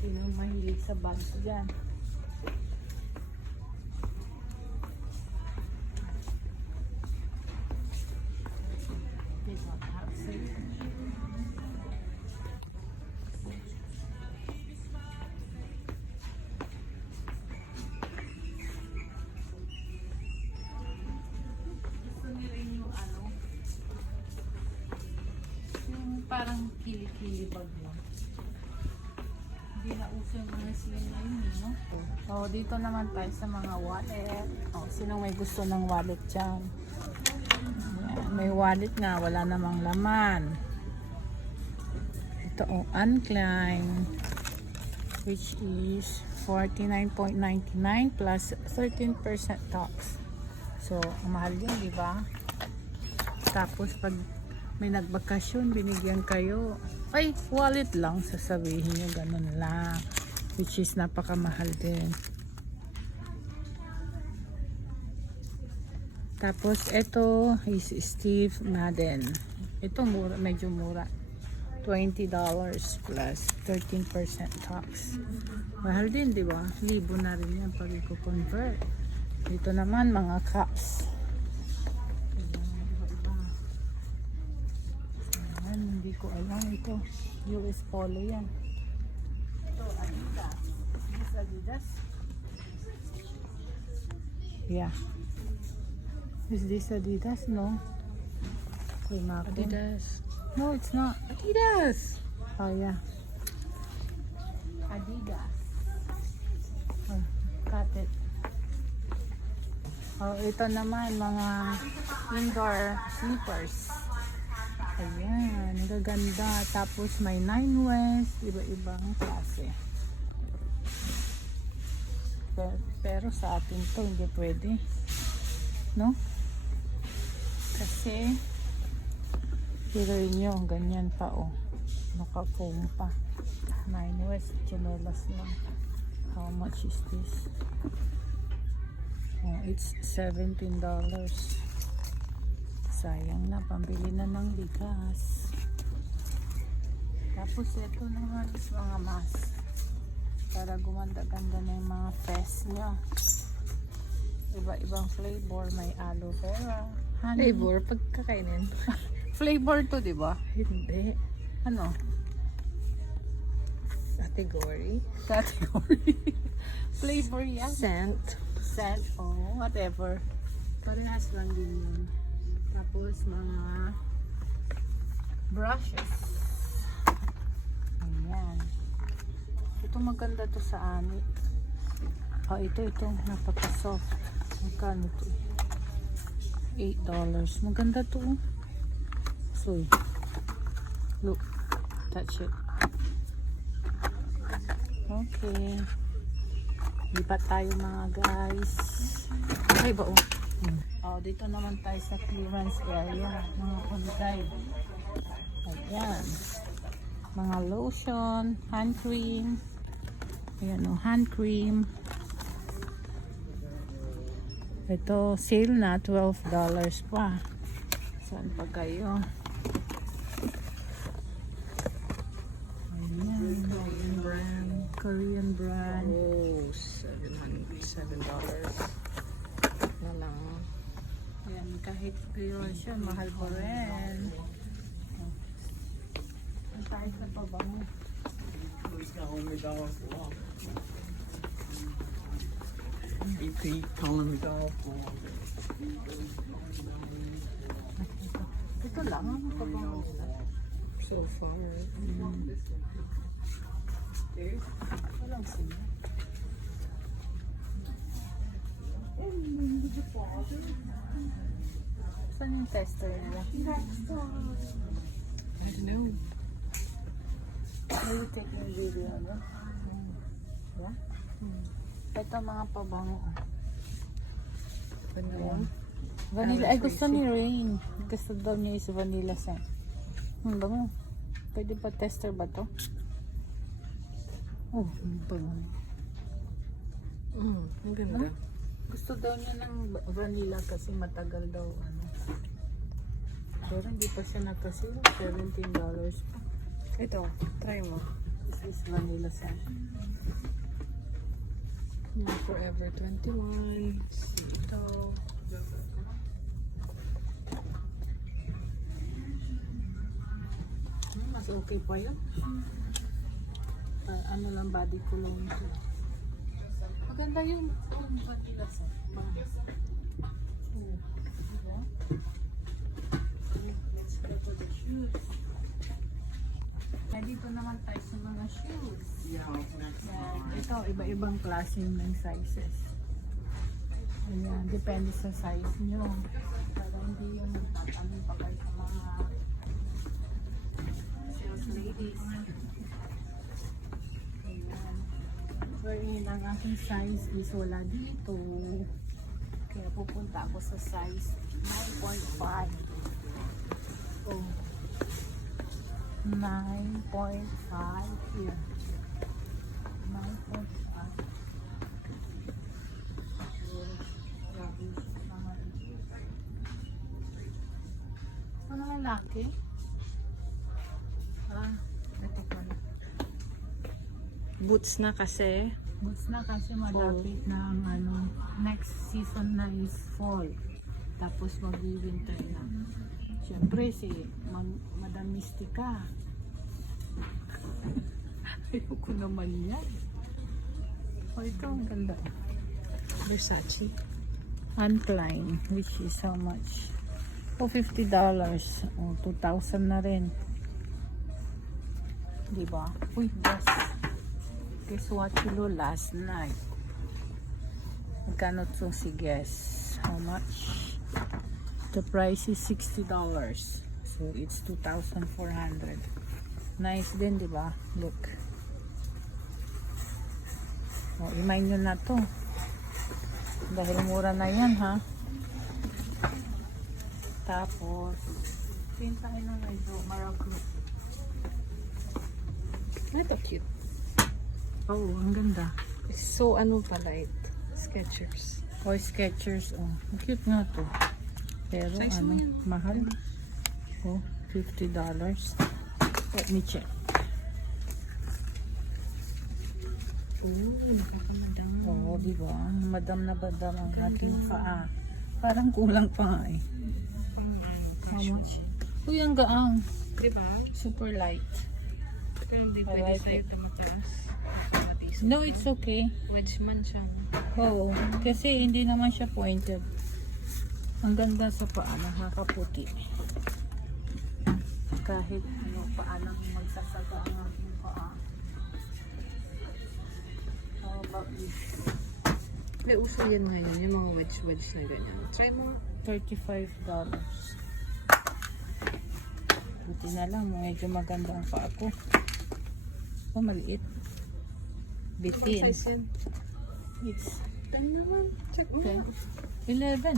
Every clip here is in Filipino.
Sino mahilig sa bags dyan? Parang kili-kili bag lang. Hindi na uso yung mga slim na yun, no? So, dito naman tayo sa mga wallet. Oh, sino may gusto ng wallet dyan? Yan, may wallet nga, wala namang laman. Ito, oh, Uncline, which is $49.99 plus 13% tax. So, mahal yun, di ba? Tapos, pag may nagbakasyon, binigyan kayo, ay, wallet lang, sasabihin nyo, ganun lang. Which is napakamahal din. Tapos, ito is Steve Madden. Ito, mura, medyo mura. $20 plus 13% tax. Mahal din, di ba? Libo na rin yan pag i-convert. Dito naman, mga caps. Hindi ko alam ito. US Polo yan. Ito, Adidas. Is this Adidas? Yeah. Is this Adidas? No. Adidas. No, it's not. Adidas. Oh, yeah. Adidas. Oh, cut it. Oh, ito naman, mga indoor sneakers. Ayan, gaganda. Tapos may 9 West, iba-ibang klase. Pero sa atin to hindi pwede, no? Kasi hiroin nyo, ganyan pa, oh. Naka-foam pa. 9 West, chinelas lang. How much is this? Oh, it's $17. Sayang na, pambili na ng bigas. Tapos ito naman is mga mask para gumanda-ganda na yung mga face nyo. Iba-ibang flavor, may aloe vera, honey. Flavor, pagkakainin. Flavor to, di ba? Hindi. Ano? Category. Category. Flavor yan. Scent. Scent, oh, whatever. Parehas lang din yun. Tapos mga brushes. Ayan. Ito maganda to sa ani. Oh, ito napaka-soft. Magkano to? $8. Maganda to. So, look. Touch it. Okay. Lipat tayo mga guys. Ay ba, oh. Oh, dito naman tayo sa clearance area, mga on-guide. Ayan. Mga lotion, hand cream. Ayan, oh, hand cream. Ito, sale na, $12 pa. Saan pa kayo? Ayan. Korean brand. Oh, $7 na lang. Ayan, kahit clearance yun, mahal pa rin. Ang tayo sa pabango. Ito lang, ang pabango nila. So far. Walang sila. Saan yung tester nila? I don't know. Will you take yung video, ano? Yeah? Ito mga pabango. Vanilla. Vanilla. Ay, gusto ni Rain. Gusto daw niya is vanilla scent. Bango. Pwede pa tester ba to? Oh, bango. Ang ganda. Gusto daw niya ng vanilla kasi matagal daw ano. Pero hindi pa siya nakasale. $17 pa. Ito, try mo. Is is vanilla scent. Forever 21. Ito. Mas okay pa yun. Ano lang body cologne to. Maganda yung vanilla scent. Let's go to the shoes. Ay, dito naman tayo sa mga shoes. Yan. Ito, iba-ibang klase ng sizes. Ayan, depende sa size nyo. Para hindi yung magpapalong pa kayo sa mga sales ladies. Ayan. Wherein ang aking size is wala dito. Kaya pupunta ako sa size 9.5. Oh. 9.5 here. 9.5. Ano lalaki? Ito pa na. Boots na kasi. Boots na kasi malapit na ang ano, next season na is fall. Tapos mag-winter na. Siyempre si Madam Mystica. Ayoko naman yan. Oh, ito ang ganda. Versace. Anne Klein, which is how much? Oh, $50. Oh, 2,000 na rin. Diba? Uy, guess what you do last night? Magkano to si guess? How much? The price is $60. So, it's 2,400. Nice din, diba? Look. Oh, i-mind nyo na to. Dahil mura na yan, ha? Tapos, pintahin na ito, Morocco. Ito cute. Oh, ang ganda. It's so ano pala it. Skechers. Oh, Skechers. Oh, ang cute nga to. Pero Size mo ano, yan. mahal. Oh, $50. Let me check. Ooh, nakakamadam. Oh, di ba? Madam na badam ang ating paa. Parang kulang pa nga eh. How much? Uy, ang gaang. Diba? Super light. Pero hindi I pwede like sa'yo it. tumataas. No, it's okay. Wedge man siya. Oo, kasi hindi naman siya pointed. Ang ganda sa paa, nakakaputi. Kahit ano, paano magsasaga ang aking paa. How about this? May uso yan ngayon, yung mga wedge na ganyan. Try mo. $35. Buti na lang, medyo maganda ang paa ko. Oh, maliit. Ano Bitin. size yan? It's 10 naman. Check mo. 11.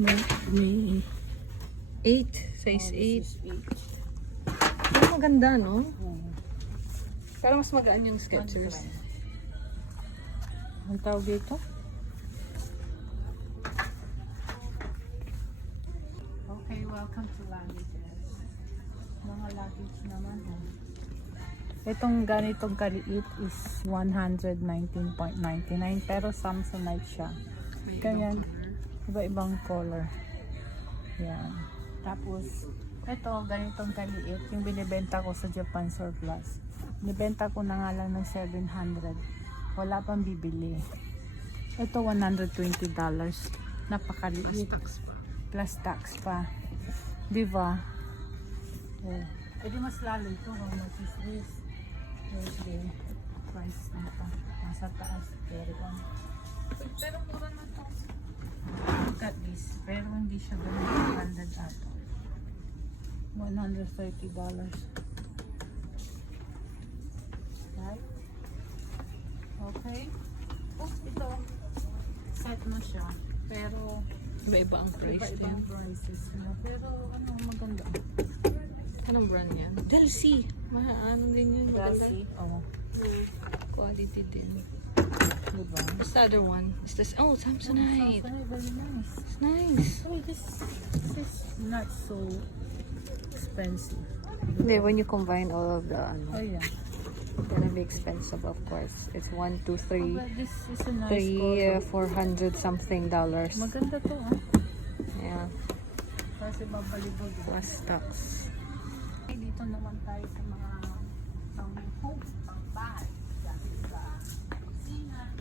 May 8. Size 8. 8. Pero maganda, no? Pero mas magaan yung Skechers. Ang tawag dito? Okay, welcome to Languages. Mga luggage naman. Itong ganitong kaliit is 119.99 pero Samsonite siya. Kaya iba-ibang color. Yan. Tapos ito ganitong kaliit yung binibenta ko sa Japan Surplus. Binibenta ko na nga lang ng 700. Wala pang bibili. Ito $120. Napakaliit. Plus tax pa. Diba? Oh. Pwede mas lalo ito. How much is this? Okay. Price na pa. Nasa taas. Pero mura na to. Look at this. Pero hindi siya ganun 100 ato. $130. Right? Okay. Oh, ito. Set na siya. Pero Iba-iba ang price iba-ibang din. prices na. Pero ano, maganda. Anong brand yan? Delcy. Ano din yun? Glassy. Oh. Quality din. Diba? What's the other one? Is this? Oh, Samsonite. Very nice. It's nice. Oh, this is not so expensive. Hindi, when you combine all of the Oh, ano. yeah. really expensive, of course. It's 1, 2, 3, But this is a nice color. 400 something dollars. Maganda to, ah. Yeah. Kasi babalibog. Plus stocks. Okay, dito naman tayo sa mga pang-home, pang-bahay. Diba? Kusina.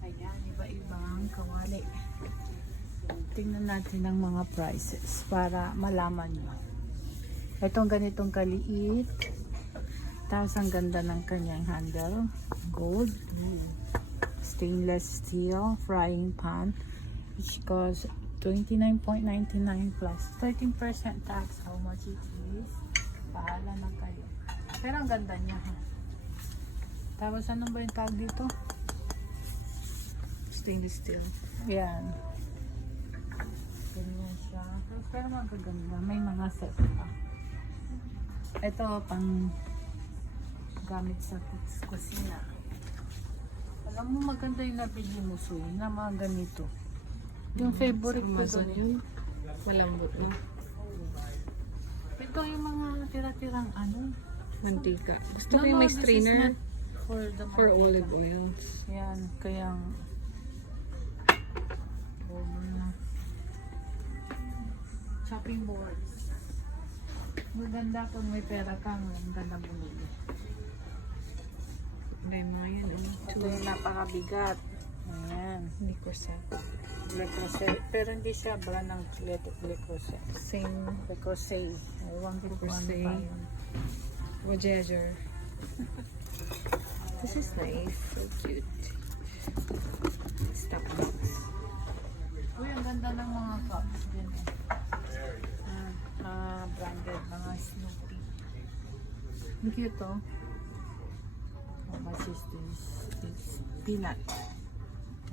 Ayan, iba-ibang kawali. Tingnan natin ang mga prices para malaman nyo. Itong ganitong kaliit. Tapos ang ganda ng kanyang handle. Gold. Stainless steel frying pan. Which costs $29.99 plus 13% tax. How much it is? Pahala na kayo. Pero ang ganda niya. Ha? Tapos ano ba yung tawag dito? Stainless steel. Yan. Ganyan siya. Pero magaganda. May mga set pa. Ito pang gamit sa kusina. Alam mo maganda yung nabili mo, Suy, na mga ganito. Yung favorite ko Amazon doon. yun. Malambot na. Ito yung mga tira-tirang ano. Mantika. Gusto ko yung may this is strainer not for the for mantika. olive oils. Yan, kayang chopping boards. Maganda kung may pera kang ganda bumili. May mga yan. Ito yung napakabigat. Ayan. Hindi ko set. Le Creuset. Pero hindi siya brand ng Le Creuset. Same. Le Creuset. Ewan ko Le kung ano Creuset. pa yun. Voyager. This is nice. So cute. Stock box. Uy, ang ganda ng mga cups din. Branded. Mga Snoopy. Ang cute to. How much is this? It's peanut.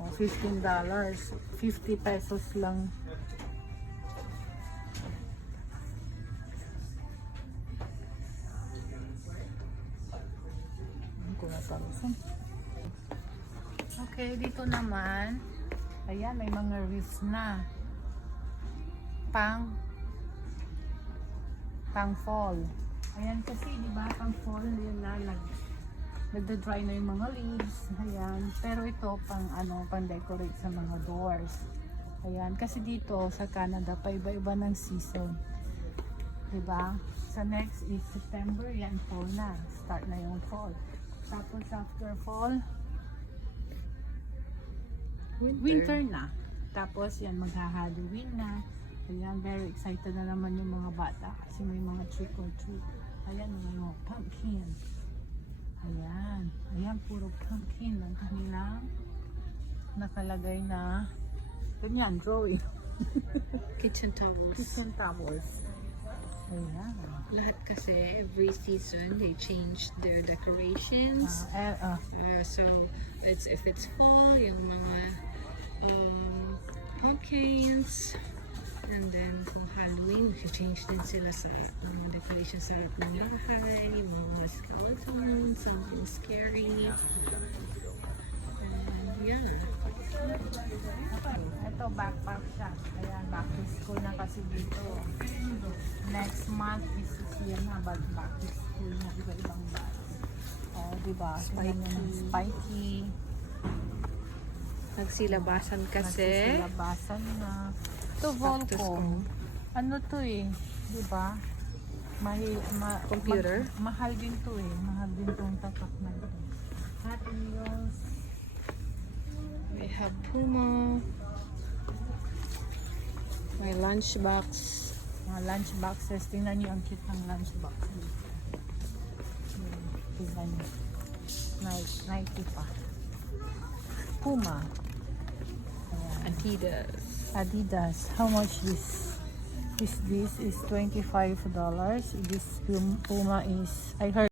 Oh, $15. 50 pesos lang. Okay, dito naman. Ayan, may mga reefs na. Pang fall. Ayan kasi, di ba, pang fall, yun na, nagda-dry na yung mga leaves. Ayan. Pero ito, pang decorate sa mga doors. Ayan. Kasi dito, sa Canada, pa iba-iba ng season. Di ba? Sa next is September, yan, fall na. Start na yung fall. Tapos after fall, winter na. Tapos yan, magha-Halloween na. Ayan, very excited na naman yung mga bata kasi may mga trick or treat. Ayan, may mga pumpkin. Ayan. Ayan, puro pumpkin ang kanilang nakalagay na ganyan, drawing. Kitchen towels. Kitchen towels. Ayan. Lahat kasi, every season, they change their decorations. So, if it's fall, yung mga pumpkins. And then, kung Halloween, change din sila sa mga decorations sa harap ng bahay, mga skeletons, something scary. And yeah. Ito, backpack siya. Ayan, back to school na kasi dito. Next month is yan na, back to school na iba-ibang bag. Oh, diba? Spiky. Nagsilabasan kasi. Nagsilabasan na. Ito, Back to Volcom. school. Ano to eh? Diba? Computer? Mahal din to eh. Mahal din tong tatak na ito. Hot Wheels. We have Puma. May lunchbox. Mga lunch boxes. Tingnan nyo ang cute ng lunch box dito. Tingnan nyo. Nike pa. Puma. Ayan. Adidas. How much this? This is $25. This Puma is, I heard